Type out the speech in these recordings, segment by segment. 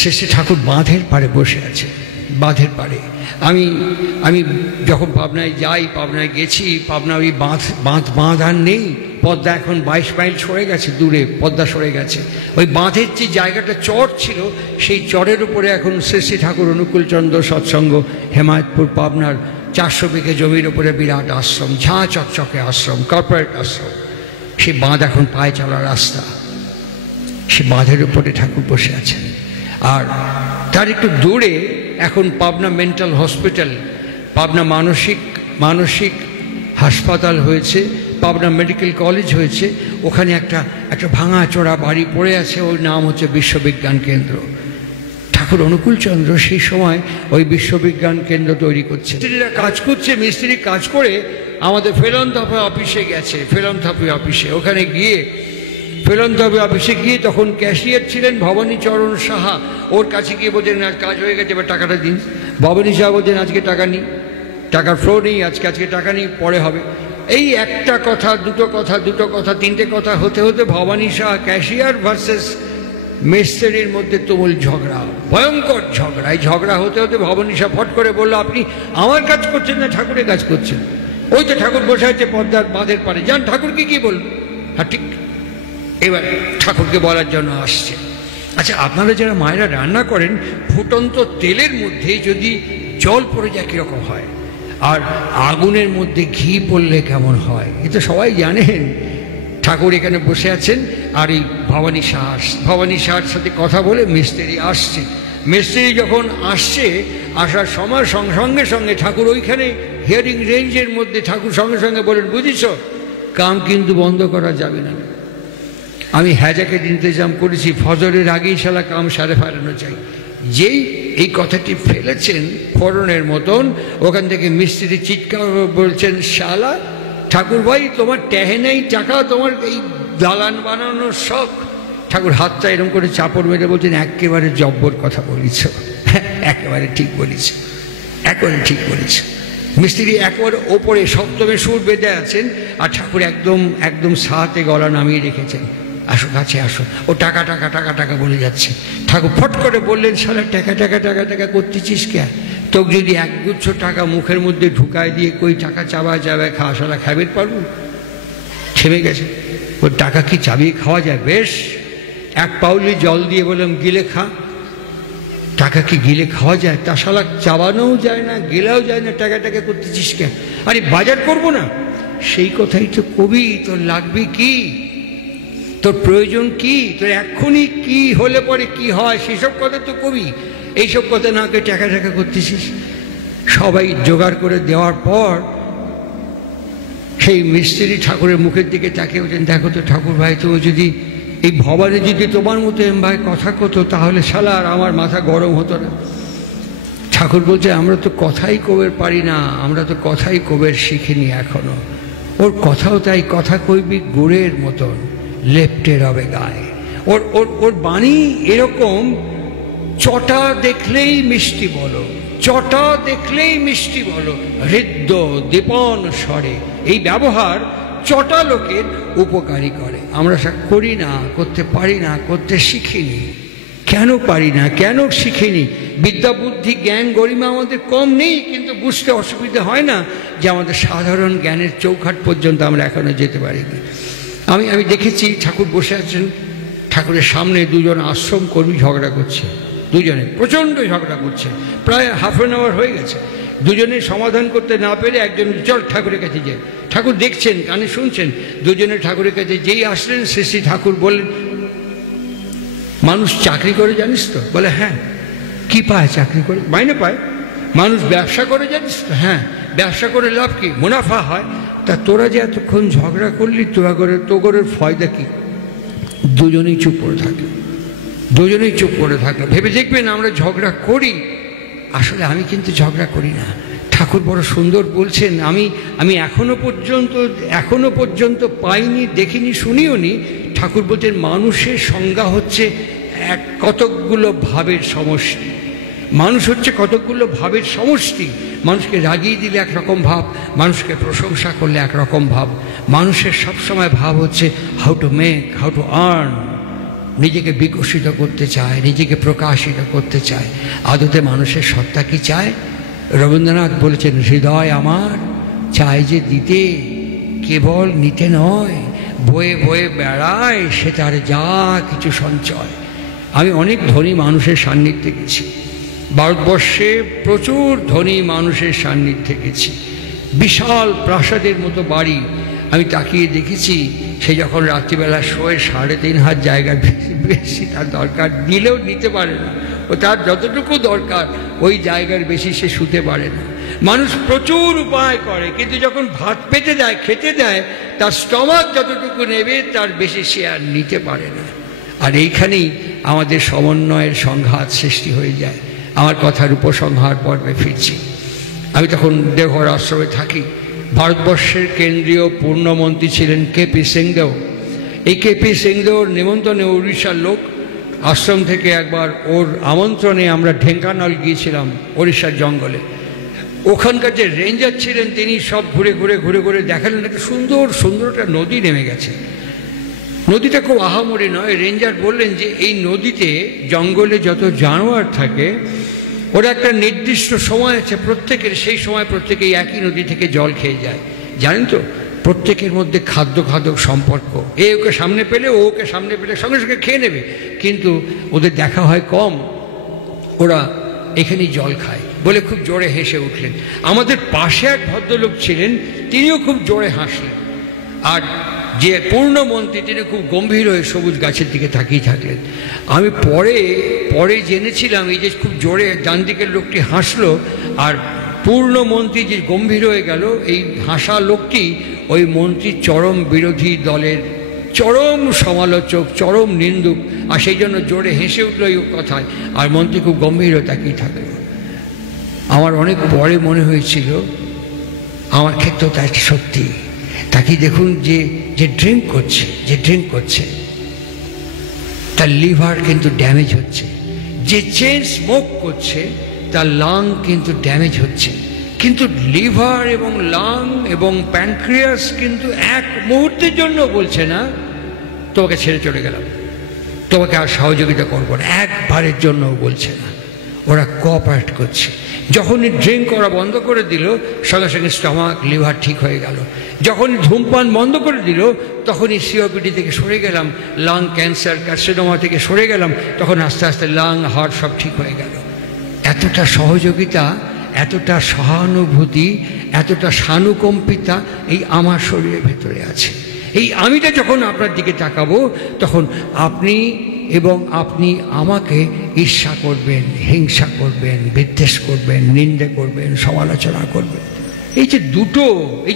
শেষে ঠাকুর বাঁধের পাড়ে বসে আছে। বাঁধের পাড়ে আমি আমি যখন পাবনায় যাই, পাবনায় গেছি, পাবনা ওই বাঁধ আর নেই। পদ্মা এখন 22 মাইল সরে গেছে, দূরে পদ্মা সরে গেছে। ওই বাঁধের যে জায়গাটা চর ছিল, সেই চরের উপরে এখন শ্রী ঠাকুর অনুকূলচন্দ্র সৎসঙ্গ হেমায়তপুর পাবনার 400 বিঘে জমির উপরে বিরাট আশ্রম, ঝাঁ চকচকে আশ্রম, কর্পোরেট আশ্রম। সেই বাঁধ এখন পায়ে চলার রাস্তা। সে বাঁধের উপরে ঠাকুর বসে আছেন। আর তার একটু দূরে এখন পাবনা মেন্টাল হসপিটাল, পাবনা মানসিক হাসপাতাল হয়েছে, পাবনা মেডিকেল কলেজ হয়েছে। ওখানে একটা ভাঙাচোরা বাড়ি পড়ে আছে, ওর নাম হচ্ছে বিশ্ববিজ্ঞান কেন্দ্র। ঠাকুর অনুকূলচন্দ্র সেই সময় ওই বিশ্ববিজ্ঞান কেন্দ্র তৈরি করছে। মিস্ত্রিরা কাজ করছে, মিস্ত্রি কাজ করে আমাদের ফিলান্থ্রপি অফিসে গেছে। ফিলান্থ্রপি অফিসে ওখানে গিয়ে ফিলান্থ্রপি অফিসে গিয়ে তখন ক্যাশিয়ার ছিলেন ভবানীচরণ সাহা। ওর কাছে গিয়ে বলছেন আর কাজ হয়ে গেছে, এবার টাকাটা দিন। ভবানী সাহা বলছেন আজকে টাকা নেই, টাকার ফ্লো নেই, আজকে টাকা নেই, পরে হবে। এই একটা কথা, দুটো কথা, তিনটে কথা হতে হতে ভবানী সাহা ক্যাশিয়ার ভার্সেস মিস্ত্রির মধ্যে তুমুল ঝগড়া, ভয়ঙ্কর ঝগড়া। এই ঝগড়া হতে হতে ভবানী সাহা ফট করে বললো, আপনি আমার কাজ করছেন না ঠাকুরের কাজ করছেন? ওই তো ঠাকুর বসে আছে পদ্মার বাঁধের পারে, যান ঠাকুরকে কি বলবো। হ্যাঁ ঠিক। এবার ঠাকুরকে বলার জন্য আসছে। আচ্ছা, আপনারা যারা মায়েরা রান্না করেন, ফুটন্ত তেলের মধ্যে যদি জল পড়ে যায় কীরকম হয়, আর আগুনের মধ্যে ঘি পড়লে কেমন হয়, এ তো সবাই জানেন। ঠাকুর এখানে বসে আছেন, আর এই ভবানী সাহার সাথে কথা বলে মিস্ত্রি আসছে। মিস্ত্রি যখন আসছে, আসার সময় সঙ্গে সঙ্গে ঠাকুর ওইখানে হিয়ারিং রেঞ্জের মধ্যে ঠাকুর সঙ্গে সঙ্গে বলেন, বুঝিস কাম কিন্তু বন্ধ করা যাবে না। আমি হ্যাজাকের ইন্তজাম করেছি, ফজরের আগেই শালা কাম সারে ফেরানো চাই। যেই এই কথাটি ফেলেছেন ফোড়নের মতন, ওখান থেকে মিস্ত্রি চিৎকার বলছেন, শালা ঠাকুর ভাই তোমার ট্যাহে নেই টাকা, তোমার এই দালান বানানোর শখ। ঠাকুর হাতটা এরকম করে চাপড় মেরে বলছেন, একেবারে জব্বর কথা বলিছ, একেবারে ঠিক বলিছ, একেবারে ঠিক বলিছ। মিস্ত্রি একবার ওপরে সপ্তমে সুর বেঁধে আছেন, আর ঠাকুর একদম সাহাতে গলা নামিয়ে রেখেছেন। আসো কাছে আসো, ও টাকা টাকা টাকা টাকা বলে যাচ্ছে। ঠাকুর ফট করে বললেন, শালা টাকা টাকা টাকা টাকা করতেছিস কে? তোকে যদি একগুচ্ছ টাকা মুখের মধ্যে ঢুকায় দিয়ে কই টাকা চাবায় খাওয়া, শালা খাবের পারবো? থেমে গেছে। ওর টাকা কি চাবিয়ে খাওয়া যায়? বেশ, এক পাউলি জল দিয়ে বললাম গিলে খা। টাকা কি গিলে খাওয়া যায়? তা শালা চাবানোও যায় না, গিলাও যায় না, টাকা টাকা করতেছিস কে? আরে বাজার করবো না? সেই কথাই তো কবি। তোর লাগবে কি? তোর প্রয়োজন কি? তোর এক্ষুনি কি হলে পরে কি হয়, সেসব কথা তো কবি। এইসব কথা না কে টাকা টাকা করতেছিস। সবাই জোগাড় করে দেওয়ার পর সেই মিস্ত্রি ঠাকুরের মুখের দিকে তাকিয়ে বলছেন, দেখো তো ঠাকুর ভাই, তুমি যদি এই ভবানে যদি তোমার মতো ভাই কথা কতো, তাহলে শালা আর আমার মাথা গরম হতো না। ঠাকুর বলছে, আমরা তো কথাই কবের পারি না, আমরা তো কথাই কবের শিখিনি এখনো। ওর কথাও তাই, কথা কইবি গুড়ের মতন, লেপ্টে রবে গায়ে। ওর বাণী এরকম, চটা দেখলেই মিষ্টি বলো, চটা দেখলেই মিষ্টি বলো, হৃদ্য দীপন স্বরে। এই ব্যবহার চটা লোকের উপকারী করে। আমরা করি না, করতে পারি না, করতে শিখিনি। কেন পারি না, কেন শিখিনি? বিদ্যা বুদ্ধি জ্ঞান গরিমা আমাদের কম নেই, কিন্তু বুঝতে অসুবিধা হয় না যে আমাদের সাধারণ জ্ঞানের চৌখাট পর্যন্ত আমরা এখনো যেতে পারিনি। আমি দেখেছি ঠাকুর বসে আছেন, ঠাকুরের সামনে দুজন আশ্রম কর্মী ঝগড়া করছে। দুজনে প্রচণ্ড ঝগড়া করছে, প্রায় হাফ অ্যান আওয়ার হয়ে গেছে। দুজনে সমাধান করতে না পেরে একজন চল ঠাকুরের কাছে যায়। ঠাকুর দেখছেন, কানে শুনছেন। দুজনে ঠাকুরের কাছে যেই আসলেন, শ্রী ঠাকুর বললেন, মানুষ চাকরি করে জানিস তো? বলে হ্যাঁ। কি পায় চাকরি করে? মাইনে পায়। মানুষ ব্যবসা করে জানিস তো? হ্যাঁ। ব্যবসা করে লাভ কি? মুনাফা হয়। তা তোরা যে এতক্ষণ ঝগড়া করলি, তোগরের ফয়দা কি? দুজনেই চুপ করে থাকলো। দুজনেই চুপ করে থাকলো। ভেবে দেখবেন আমরা ঝগড়া করি, আসলে আমি কিন্তু ঝগড়া করি না। ঠাকুর বড় সুন্দর বলছেন, আমি এখনো পর্যন্ত পাইনি, দেখিনি, শুনিও নি। ঠাকুর বলছেন, মানুষের সংজ্ঞা হচ্ছে কতকগুলো ভাবের সমষ্টি। মানুষ হচ্ছে কতকগুলো ভাবের সমষ্টি। মানুষকে রাগিয়ে দিলে একরকম ভাব, মানুষকে প্রশংসা করলে একরকম ভাব। মানুষের সবসময় ভাব হচ্ছে how to make, how to earn, নিজেকে বিকশিত করতে চায়, নিজেকে প্রকাশিত করতে চায়। আদতে মানুষের সত্তা কি চায়? রবীন্দ্রনাথ বলেছেন, হৃদয় আমার চায় যে দিতে, কেবল নিতে নয়, বয়ে বয়ে বেড়ায় সে তার যা কিছু সঞ্চয়। আমি অনেক ধনী মানুষের সান্নিধ্যে গেছি, ভারতবর্ষে প্রচুর ধনী মানুষের সান্নিধ্যে গেছি। বিশাল প্রাসাদের মতো বাড়ি আমি তাকিয়ে দেখেছি, সে যখন রাত্রিবেলা শোয়ে 3.5 হাত জায়গা বেশি তার দরকার, নিলেও নিতে পারে না। ও তার যতটুকু দরকার ওই জায়গার বেশি সে শুতে পারে না। মানুষ প্রচুর উপায় করে, কিন্তু যখন ভাত পেতে দেয়, খেতে দেয়, তার স্টমাক যতটুকু নেবে তার বেশি সে আর নিতে পারে না। আর এইখানেই আমাদের সমন্বয়ের সংঘাত সৃষ্টি হয়ে যায়। আমার কথার উপসংহার পর্বে ফিরছি। আমি তখন দেওঘর আশ্রমে থাকি। ভারতবর্ষের কেন্দ্রীয় পূর্ণমন্ত্রী ছিলেন কেপি সিংদেও। এই কেপি সিংদেওর নিমন্ত্রণে উড়িষ্যার লোক, আশ্রম থেকে একবার ওর আমন্ত্রণে আমরা ঢেঙ্কানাল গিয়েছিলাম, উড়িষ্যার জঙ্গলে। ওখানকার যে রেঞ্জার ছিলেন তিনি সব ঘুরে ঘুরে ঘুরে ঘুরে দেখালেন একটা সুন্দর সুন্দর একটা নদী নেমে গেছে। নদীটা খুব আহামরি নয়। রেঞ্জার বললেন যে এই নদীতে জঙ্গলে যত জানোয়ার থাকে ওরা একটা নির্দিষ্ট সময় আছে প্রত্যেকের, সেই সময় প্রত্যেকেই একই নদী থেকে জল খেয়ে যায়। জানেন তো, প্রত্যেকের মধ্যে খাদ্য সম্পর্ক। এ ওকে সামনে পেলে ও ওকে সামনে পেলে সঙ্গে সঙ্গে খেয়ে নেবে, কিন্তু ওদের দেখা হয় কম, ওরা এখানেই জল খায় বলে খুব জোরে হেসে উঠলেন। আমাদের পাশে এক ভদ্রলোক ছিলেন, তিনিও খুব জোরে হাসলেন। আর যে পূর্ণমন্ত্রী তিনি খুব গম্ভীর হয়ে সবুজ গাছের দিকে তাকিয়ে থাকলেন। আমি পরে জেনেছিলাম এই যে খুব জোরে ডান দিকের লোকটি হাসলো আর পূর্ণমন্ত্রী যে গম্ভীর হয়ে গেল, এই হাসা লোকটি ওই মন্ত্রীর চরম বিরোধী দলের চরম সমালোচক, চরম নিন্দুক। আর সেই জন্য জোরে হেসে উঠল এই কথায়, আর মন্ত্রী খুব গম্ভীর হয়ে তাকিয়ে থাকলো। আমার অনেক পরে মনে হয়েছিল আমার ক্ষেত্রেও তাই সত্যি। তাকে দেখুন, যে ড্রিঙ্ক করছে তার লিভার কিন্তু ড্যামেজ হচ্ছে, যে চেন স্মোক করছে তার লাং কিন্তু ড্যামেজ হচ্ছে, কিন্তু লিভার এবং লাং এবং প্যানক্রিয়াস কিন্তু এক মুহূর্তের জন্য বলছে না তোমাকে ছেড়ে চলে গেলাম, তোমাকে আর সহযোগিতা করবো না, একবারের জন্য বলছে না। ওরা কোঅপারেট করছে। যখনই ড্রিঙ্ক করা বন্ধ করে দিল সঙ্গে সঙ্গে স্টমাক লিভার ঠিক হয়ে গেল। যখনই ধূমপান বন্ধ করে দিল তখনই সিওপিডি থেকে সরে গেলাম, লাং ক্যান্সার কার্সিনোমা থেকে সরে গেলাম, তখন আস্তে আস্তে লাং হার্ট সব ঠিক হয়ে গেল। এতটা সহযোগিতা, এতটা সহানুভূতি, এতটা সানুকম্পিতা এই আমার শরীরের ভেতরে আছে। এই আমিটা যখন আপনার দিকে তাকাবো তখন আপনি আমাকে ঈর্ষা করবেন, হিংসা করবেন, বিদ্বেষ করবেন, নিন্দে করবেন, সমালোচনা করবেন। এই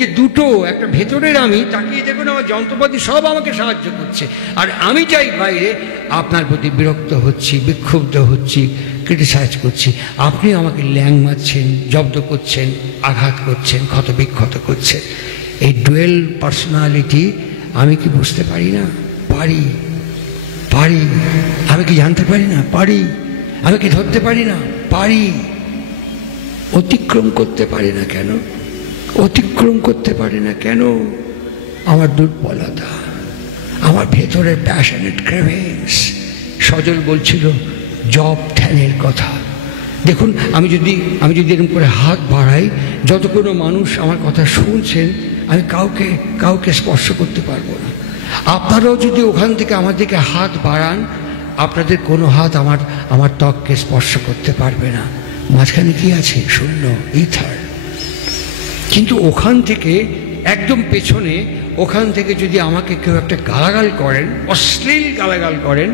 যে দুটো একটা ভেতরের আমি, তাকিয়ে দেখুন আমার যন্ত্রপাতি সব আমাকে সাহায্য করছে, আর আমি চাই বাইরে আপনার প্রতি বিরক্ত হচ্ছি, বিক্ষুব্ধ হচ্ছি, ক্রিটিসাইজ করছি, আপনি আমাকে ল্যাং মারছেন, জব্দ করছেন, আঘাত করছেন, ক্ষত বিক্ষত করছেন। এই ডুয়েল পার্সোনালিটি আমি কি বুঝতে পারি না? পারি। আমি কি জানতে পারি না? পারি। আমি কি ধরতে পারি না? পারি। অতিক্রম করতে পারি না কেন? আমার দুর্বলতা, আমার ভেতরের প্যাশনেট ক্রেভিংস। সজল বলছিল জব ধ্যানের কথা। দেখুন, আমি যদি এরকম করে হাত বাড়াই, যতগুলো মানুষ আমার কথা শুনছেন, আমি কাউকে স্পর্শ করতে পারবো না। আপনারাও যদি ওখান থেকে আমার দিকে হাত বাড়ান, আপনাদের কোনো হাত আমার ত্বককে স্পর্শ করতে পারবে না। মাঝখানে কি আছে? শূন্য, ইথার। কিন্তু ওখান থেকে একদম পেছনে, ওখান থেকে যদি আমাকে কেউ একটা গালাগাল করেন, অশ্লীল গালাগাল করেন,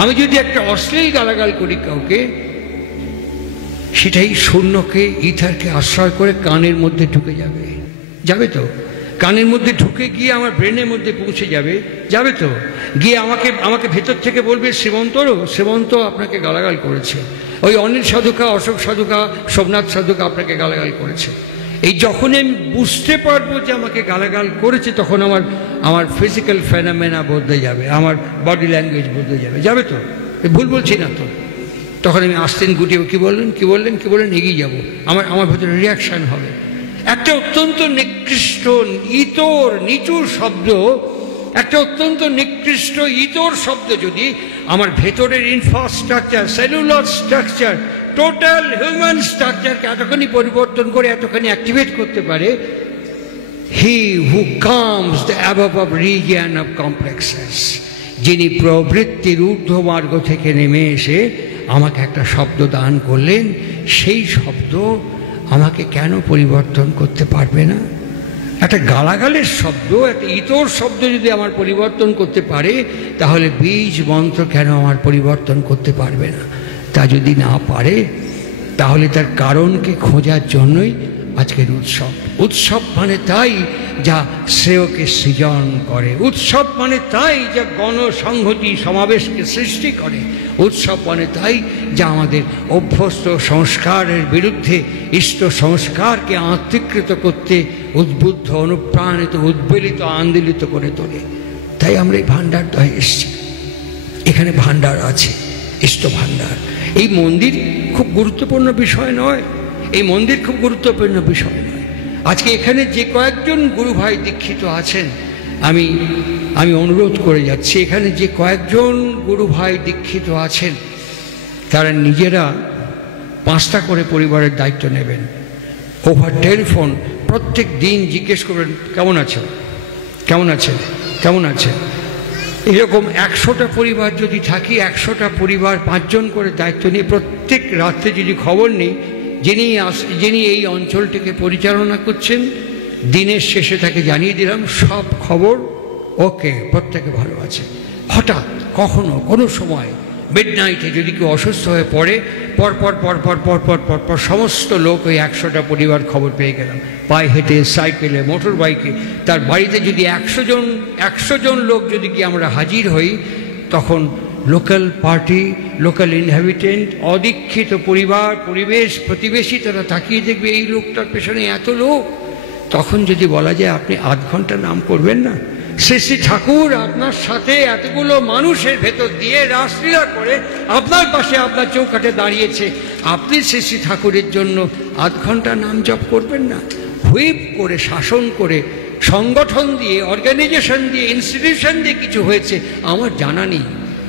আমি যদি একটা অশ্লীল গালাগাল করি কাউকে, সেটাই শূন্যকে, ইথারকে আশ্রয় করে কানের মধ্যে ঢুকে যাবে তো, কানের মধ্যে ঢুকে গিয়ে আমার ব্রেনের মধ্যে পৌঁছে যাবে তো, গিয়ে আমাকে ভেতর থেকে বলবে শ্রীমন্ত আপনাকে গালাগাল করেছে, ওই অনিল সাধুকা, অশোক সাধুকা, সোমনাথ সাধুকা আপনাকে গালাগাল করেছে। এই যখনই আমি বুঝতে পারবো যে আমাকে গালাগাল করেছে, তখন আমার ফিজিক্যাল ফেনোমেনা বদলে যাবে, আমার বডি ল্যাঙ্গুয়েজ বদলে যাবে তো, ভুল বলছি না তো। তখন আমি আস্তেন গুটিয়ে কি বললেন এগিয়ে যাবো, আমার ভেতরে রিয়াকশান হবে। একটা অত্যন্ত নিকৃষ্ট, নিচুর শব্দ একটা অত্যন্ত নিকৃষ্ট ইতর শব্দ যদি আমার ভেতরের infrastructure, cellular structure, total human স্ট্রাকচারকে এতখানি পরিবর্তন করে এতখানি অ্যাক্টিভেট করতে পারে, he who comes the above of region of complexes, যিনি প্রবৃত্তির ঊর্ধ্বমার্গ থেকে নেমে এসে আমাকে একটা শব্দ দান করলেন, সেই শব্দ আমাকে কেন পরিবর্তন করতে পারবে না? একটা গালাগালের শব্দ, একটা ইতর শব্দ যদি আমার পরিবর্তন করতে পারে, তাহলে বীজ মন্ত্র কেন আমার পরিবর্তন করতে পারবে না? তা যদি না পারে, তাহলে তার কারণকে খোঁজার জন্যই আজকের উৎসব। উৎসব মানে তাই যা শ্রেয়কে সৃজন করে, উৎসব মানে তাই যা গণসংহতি সমাবেশকে সৃষ্টি করে, উৎসব মানে তাই যা আমাদের অভ্যস্ত সংস্কারের বিরুদ্ধে ইষ্ট সংস্কারকে আত্মীকৃত করতে উদ্বুদ্ধ, অনুপ্রাণিত, উদ্বেলিত, আন্দোলিত করে তোলে। তাই আমরা এই ভাণ্ডারদহে এসেছি। এখানে ভাণ্ডার আছে, ইষ্ট ভাণ্ডার। এই মন্দির খুব গুরুত্বপূর্ণ বিষয় নয়, এই মন্দির খুব গুরুত্বপূর্ণ বিষয় নয়। আজকে এখানে যে কয়েকজন গুরু ভাই দীক্ষিত আছেন, আমি অনুরোধ করে যাচ্ছি, এখানে যে কয়েকজন গুরু ভাই দীক্ষিত আছেন, তারা নিজেরা 5টা করে পরিবারের দায়িত্ব নেবেন। ওভার টেলিফোন প্রত্যেক দিন জিজ্ঞেস করবেন, কেমন আছেন, কেমন আছেন, কেমন আছেন। এরকম 100টা পরিবার যদি থাকি, 100টা পরিবার 5 জন করে দায়িত্ব নিয়ে প্রত্যেক রাত্রে যদি খবর নিই, যিনি এই অঞ্চলটিকে পরিচালনা করছেন, দিনের শেষে তাকে জানিয়ে দিলাম সব খবর ওকে, প্রত্যেকে ভালো আছে। হঠাৎ কখনো কোনো সময় মিডনাইটে যদি কেউ অসুস্থ হয়ে পড়ে, পর সমস্ত লোক ওই 100টা পরিবার খবর পেয়ে গেলাম, পায়ে হেঁটে, সাইকেলে, মোটর বাইকে। তার বাড়িতে যদি 100 জন লোক যদি কি আমরা হাজির হই, তখন লোকাল পার্টি, লোকাল ইনহ্যাবিটেন্ট, অদীক্ষিত পরিবার, পরিবেশ, প্রতিবেশী তারা তাকিয়ে দেখবে এই লোকটার পেছনে এত লোক। তখন যদি বলা যায় আপনি 8 ঘন্টা নাম করবেন না, শ্রী শ্রী ঠাকুর আপনার সাথে এতগুলো মানুষের ভেতর দিয়ে রাসলীলা করে আপনার পাশে আপনার চৌকাঠে দাঁড়িয়েছে, আপনি শ্রী শ্রী ঠাকুরের জন্য 8 ঘন্টা নাম জপ করবেন না? হুইপ করে, শাসন করে, সংগঠন দিয়ে, অর্গানাইজেশন দিয়ে, ইনস্টিটিউশন দিয়ে কিছু হয়েছে আমার জানা নেই।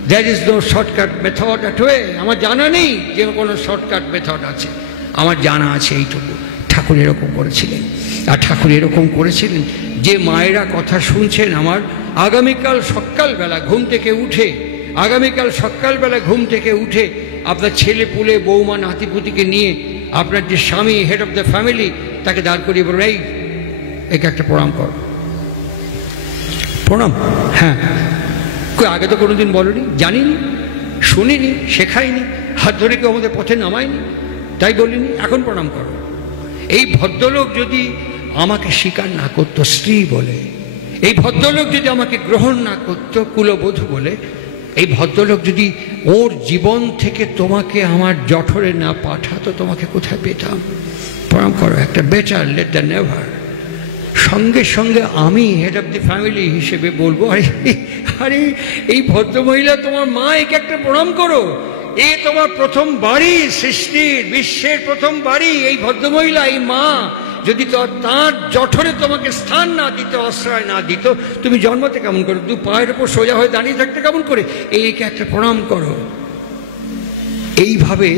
There is no shortcut method at way. আমার জানা নেই যে কোনো শর্টকাট মেথড আছে। আমার জানা আছে এইটুকু, ঠাকুর এরকম করেছিলেন। আর ঠাকুর এরকম করেছিলেন যে মায়েরা কথা শুনছেন আমার, আগামীকাল সকালবেলা ঘুম থেকে উঠে আপনার ছেলে পুলে, বৌমা, নাতিপুতিকে নিয়ে আপনার যে স্বামী, হেড অফ দ্য ফ্যামিলি, তাকে দাঁড় করিয়ে বলবেন, এই একে একটা প্রণাম কর। প্রণাম? হ্যাঁ। আগে তো কোনোদিন বলনি, জানিনি, শুনিনি, শেখাইনি, হাত ধরে কেউ আমাদের পথে নামায়নি, তাই বলিনি, এখন প্রণাম করো। এই ভদ্রলোক যদি আমাকে স্বীকার না করতো স্ত্রী বলে, এই ভদ্রলোক যদি আমাকে গ্রহণ না করতো কুলবধূ বলে, এই ভদ্রলোক যদি ওর জীবন থেকে তোমাকে আমার জঠরে না পাঠাতো, তোমাকে কোথায় পেতাম? প্রণাম করো। একটা বেটার লেট দ্যান নেভার। সঙ্গে সঙ্গে আমি হেড অফ দি ফ্যামিলি হিসেবে বলবো, আরে এই ভদ্রমহিলা তোমার মা, একে একটা প্রণাম করো। এ তোমার প্রথম বাড়ি, সৃষ্টির, বিশ্বের প্রথম বাড়ি। এই ভদ্রমহিলা, এই মা যদি তার জঠরে তোমাকে স্থান না দিত, আশ্রয় না দিত, তুমি জন্মতে কেমন করে? 2 পায়ের উপর সোজা হয়ে দাঁড়িয়ে থাকতে কেমন করে? একে একটা প্রণাম করো। এইভাবে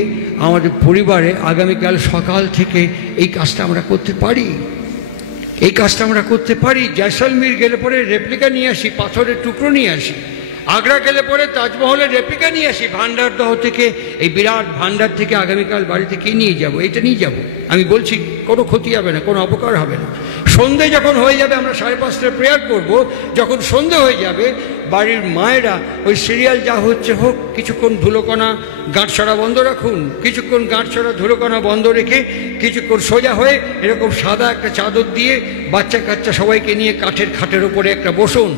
আমাদের পরিবারে আগামীকাল সকাল থেকে এই কাজটা আমরা করতে পারি, এই কাজটা আমরা করতে পারি। জয়সলমীর গেলে পরে রেপ্লিকা নিয়ে আসি, পাথরের টুকরো নিয়ে আসি। আগ্রা গেলে পরে তাজমহলের রেপ্লিকা নিয়ে আসি। ভান্ডারদহ থেকে, এই বিরাট ভান্ডার থেকে আগামীকাল বাড়িতে কি নিয়ে যাব? এটা নিয়ে যাব। আমি বলছি কোনো ক্ষতি হবে না, কোনো অপকার হবে না। সন্ধে যখন হয়ে যাবে, আমরা 5:30টায় প্রেয়ার করব। যখন সন্ধে হয়ে যাবে, বাড়ির মায়েরা ওই সিরিয়াল যা হচ্ছে হোক, কিছুক্ষণ ধুলোকণা গাঁটছড়া বন্ধ রাখুন, কিছুক্ষণ গাঁটছড়া ধুলোকণা বন্ধ রেখে কিছুক্ষণ সোজা হয়ে এরকম সাদা একটা চাদর দিয়ে বাচ্চা কাচ্চা সবাইকে নিয়ে কাঠের খাটের উপরে একটা বসুন।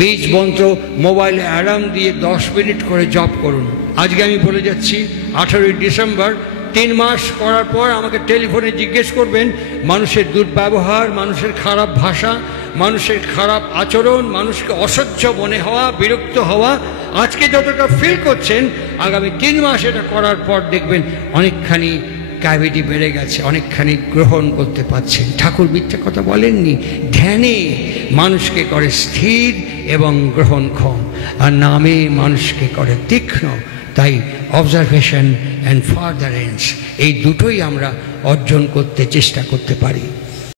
বীজ মন্ত্র মোবাইলে অ্যালার্ম দিয়ে 10 মিনিট করে জপ করুন। আজকে আমি বলে যাচ্ছি 18ই ডিসেম্বর, 3 মাস করার পর আমাকে টেলিফোনে জিজ্ঞেস করবেন মানুষের দুর্ব্যবহার, মানুষের খারাপ ভাষা, মানুষের খারাপ আচরণ, মানুষকে অসহ্য মনে হওয়া, বিরক্ত হওয়া, আজকে যতটা ফিল করছেন, আগামী 3 মাস এটা করার পর দেখবেন অনেকখানি ক্যাভিটি বেড়ে গেছে, অনেকখানি গ্রহণ করতে পারছেন। ঠাকুর মিথ্যে কথা বলেননি। ধ্যানে মানুষকে করে স্থির এবং গ্রহণক্ষম, আর নামে মানুষকে করে তীক্ষ্ণ। তাই অবজারভেশন অ্যান্ড ফার্দারেন্স, এই দুটোই আমরা অর্জন করতে চেষ্টা করতে পারি।